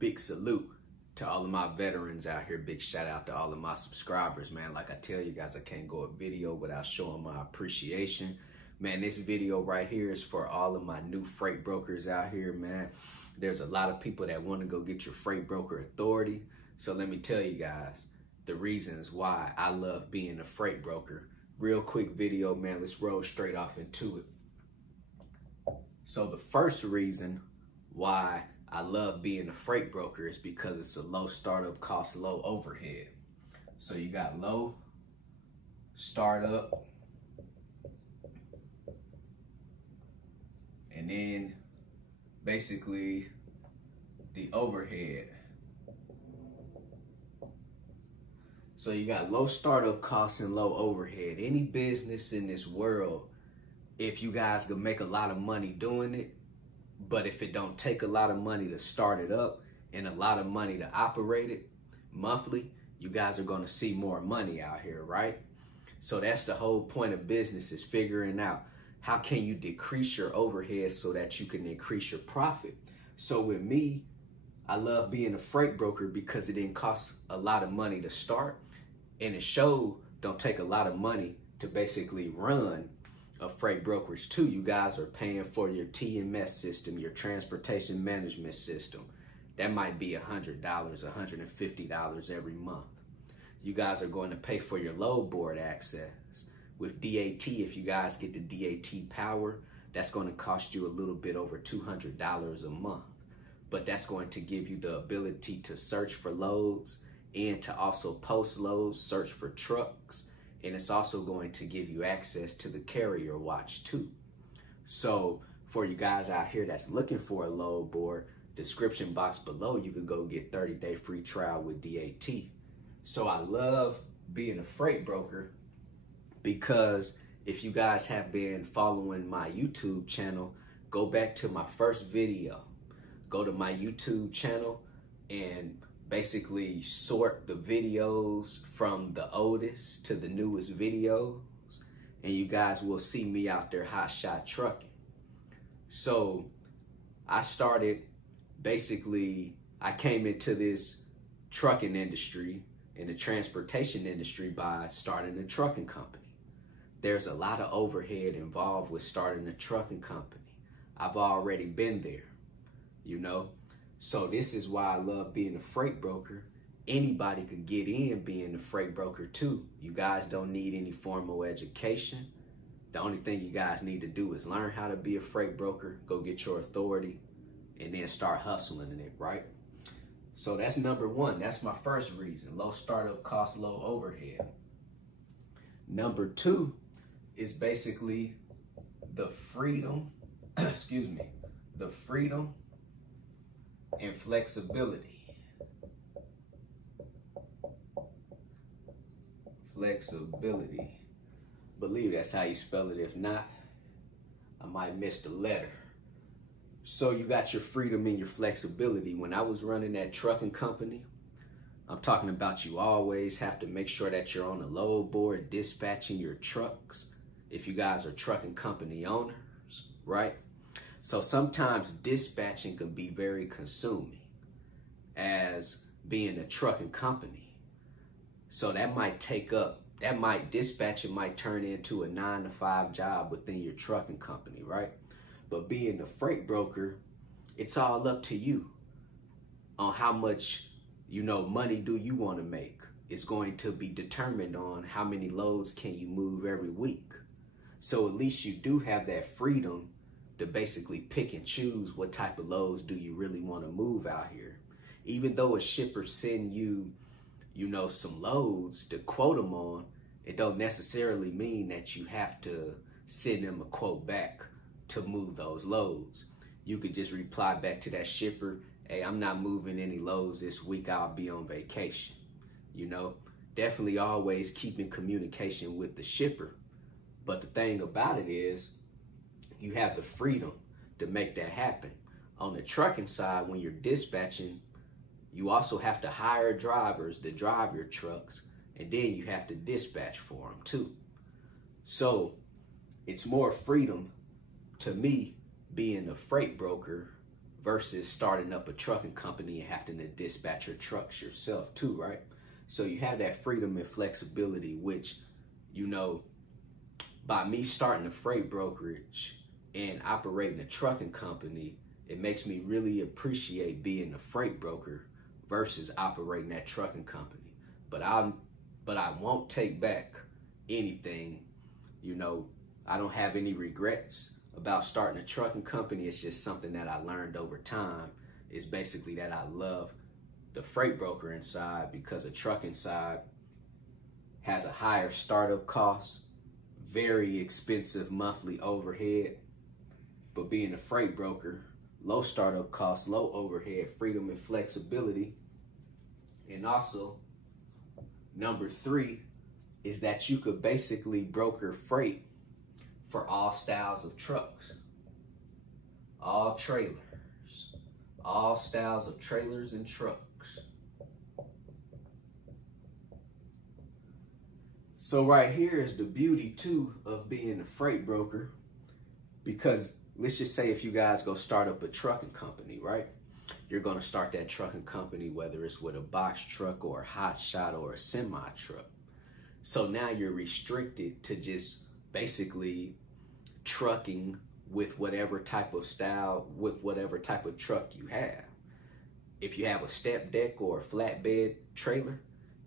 Big salute to all of my veterans out here. Big shout out to all of my subscribers, man. Like I tell you guys, I can't go a video without showing my appreciation. Man, this video right here is for all of my new freight brokers out here, man. There's a lot of people that want to go get your freight broker authority. So let me tell you guys the reasons why I love being a freight broker. Real quick video, man. Let's roll straight off into it. So the first reason why I love being a freight broker is because it's a low startup cost, low overhead. So you got low startup, and then basically the overhead. So you got low startup costs and low overhead. Any business in this world, if you guys can make a lot of money doing it, but if it don't take a lot of money to start it up and a lot of money to operate it monthly, you guys are going to see more money out here, right? So that's the whole point of business, is figuring out how can you decrease your overhead so that you can increase your profit. So with me, I love being a freight broker because it didn't cost a lot of money to start, and it don't take a lot of money to basically run a freight brokerage too. You guys are paying for your TMS system, your transportation management system. That might be $100, $150 every month. You guys are going to pay for your load board access. With DAT, if you guys get the DAT power, that's going to cost you a little bit over $200 a month. But that's going to give you the ability to search for loads and to also post loads, search for trucks. And it's also going to give you access to the carrier watch too. So for you guys out here that's looking for a load board, description box below, you could go get 30-day free trial with DAT. So I love being a freight broker because if you guys have been following my YouTube channel, go back to my first video. Go to my YouTube channel and basically sort the videos from the oldest to the newest videos, and you guys will see me out there hot shot trucking. So I came into this trucking industry and the transportation industry by starting a trucking company. There's a lot of overhead involved with starting a trucking company. I've already been there, you know. So this is why I love being a freight broker. Anybody could get in being a freight broker too. You guys don't need any formal education. The only thing you guys need to do is learn how to be a freight broker, go get your authority, and then start hustling in it, right? So that's number one. That's my first reason. Low startup cost, low overhead. Number two is basically the freedom, the freedom and flexibility. Flexibility. Believe that's how you spell it. If not, I might miss the letter. So you got your freedom and your flexibility. When I was running that trucking company, I'm talking about you always have to make sure that you're on the load board dispatching your trucks if you guys are trucking company owners, right? So sometimes dispatching can be very consuming as being a trucking company. So dispatching might turn into a 9-to-5 job within your trucking company, right? But being a freight broker, it's all up to you on how much, money do you want to make. It's going to be determined on how many loads can you move every week. So at least you do have that freedom to basically pick and choose what type of loads do you really want to move out here. Even though a shipper send you, some loads to quote them on, it don't necessarily mean that you have to send them a quote back to move those loads. You could just reply back to that shipper, hey, I'm not moving any loads this week, I'll be on vacation. Definitely always keep in communication with the shipper. But the thing about it is, you have the freedom to make that happen. On the trucking side, when you're dispatching, you also have to hire drivers to drive your trucks, and then you have to dispatch for them too. So it's more freedom to me being a freight broker versus starting up a trucking company and having to dispatch your trucks yourself too, right? So you have that freedom and flexibility, which, you know, by me starting a freight brokerage and operating a trucking company, it makes me really appreciate being a freight broker versus operating that trucking company. But I won't take back anything. You know, I don't have any regrets about starting a trucking company. It's just something that I learned over time. Is basically that I love the freight broker inside because a trucking side has a higher startup cost, very expensive monthly overhead. But being a freight broker, low startup costs, low overhead, freedom and flexibility. And also, number 3 is that you could basically broker freight for all styles of trucks, all trailers, all styles of trailers and trucks. So right here is the beauty too of being a freight broker, because let's just say if you guys go start up a trucking company, right? You're gonna start that trucking company, whether it's with a box truck or a hot shot or a semi truck. So now you're restricted to just basically trucking with whatever type of style, with whatever type of truck you have. If you have a step deck or a flatbed trailer,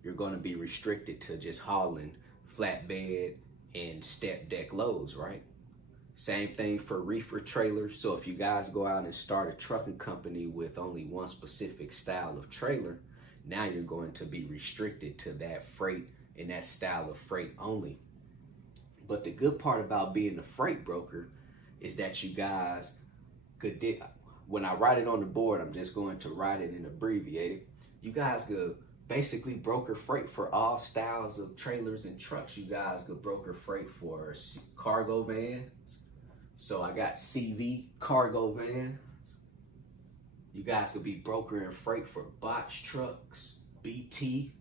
you're gonna be restricted to just hauling flatbed and step deck loads, right? Same thing for reefer trailers. So if you guys go out and start a trucking company with only one specific style of trailer, now you're going to be restricted to that freight and that style of freight only. But the good part about being a freight broker is that you guys could, when I write it on the board, I'm just going to write it and abbreviate it. You guys could basically broker freight for all styles of trailers and trucks. You guys could broker freight for cargo vans. So I got CV cargo vans. You guys could be brokering freight for box trucks, BT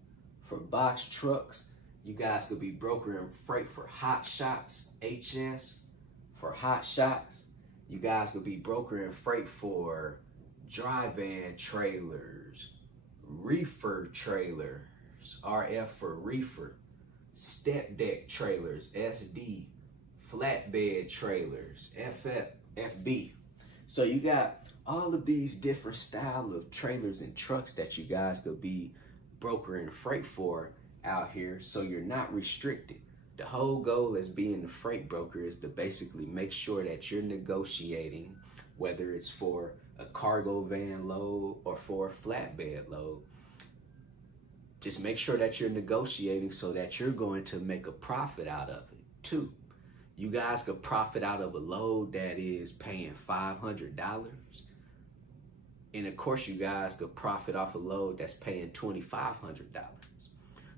for box trucks. You guys could be brokering freight for hot shots, HS for hot shots. You guys could be brokering freight for dry van trailers, reefer trailers, RF for reefer, step deck trailers, SD, flatbed trailers, FB. So you got all of these different style of trailers and trucks that you guys could be brokering freight for out here, so you're not restricted. The whole goal as being a freight broker is to basically make sure that you're negotiating, whether it's for a cargo van load or for a flatbed load. Just make sure that you're negotiating so that you're going to make a profit out of it too. You guys could profit out of a load that is paying $500. And of course, you guys could profit off a load that's paying $2,500.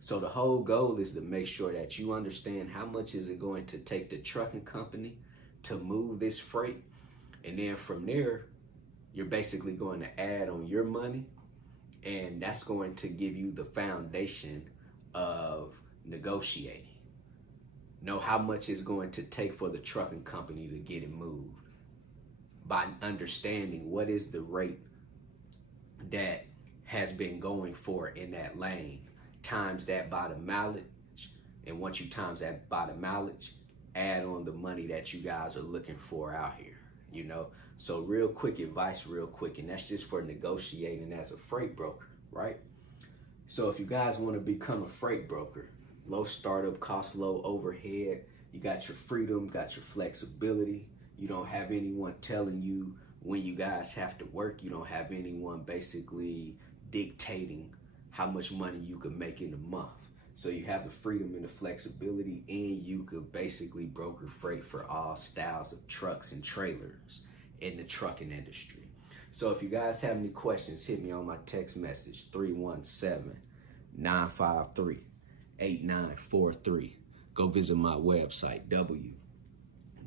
So the whole goal is to make sure that you understand how much is it going to take the trucking company to move this freight. And then from there, you're basically going to add on your money. And that's going to give you the foundation of negotiating. Know how much it's going to take for the trucking company to get it moved by understanding what is the rate that has been going for in that lane, times that by the mileage, and once you times that by the mileage, add on the money that you guys are looking for out here, you know. So real quick advice, real quick, and that's just for negotiating as a freight broker, right? So if you guys want to become a freight broker, low startup cost, low overhead, you got your freedom, got your flexibility. You don't have anyone telling you when you guys have to work. You don't have anyone basically dictating how much money you can make in a month. So you have the freedom and the flexibility, and you could basically broker freight for all styles of trucks and trailers in the trucking industry. So if you guys have any questions, hit me on my text message, 317-953-8943. Go visit my website,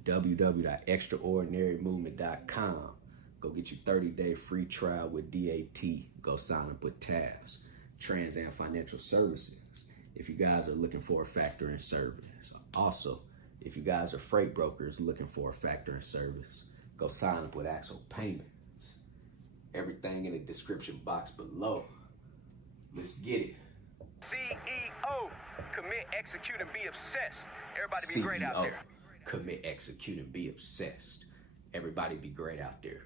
www.extraordinarymovement.com. Go get your 30-day free trial with DAT. Go sign up with TAFS, Trans Am Financial Services, if you guys are looking for a factoring service. Also, if you guys are freight brokers looking for a factoring service, go sign up with Axle Payments. Everything in the description box below. Let's get it. CEO, commit, execute, and be obsessed. Everybody be great out there. Commit, execute, and be obsessed. Everybody be great out there.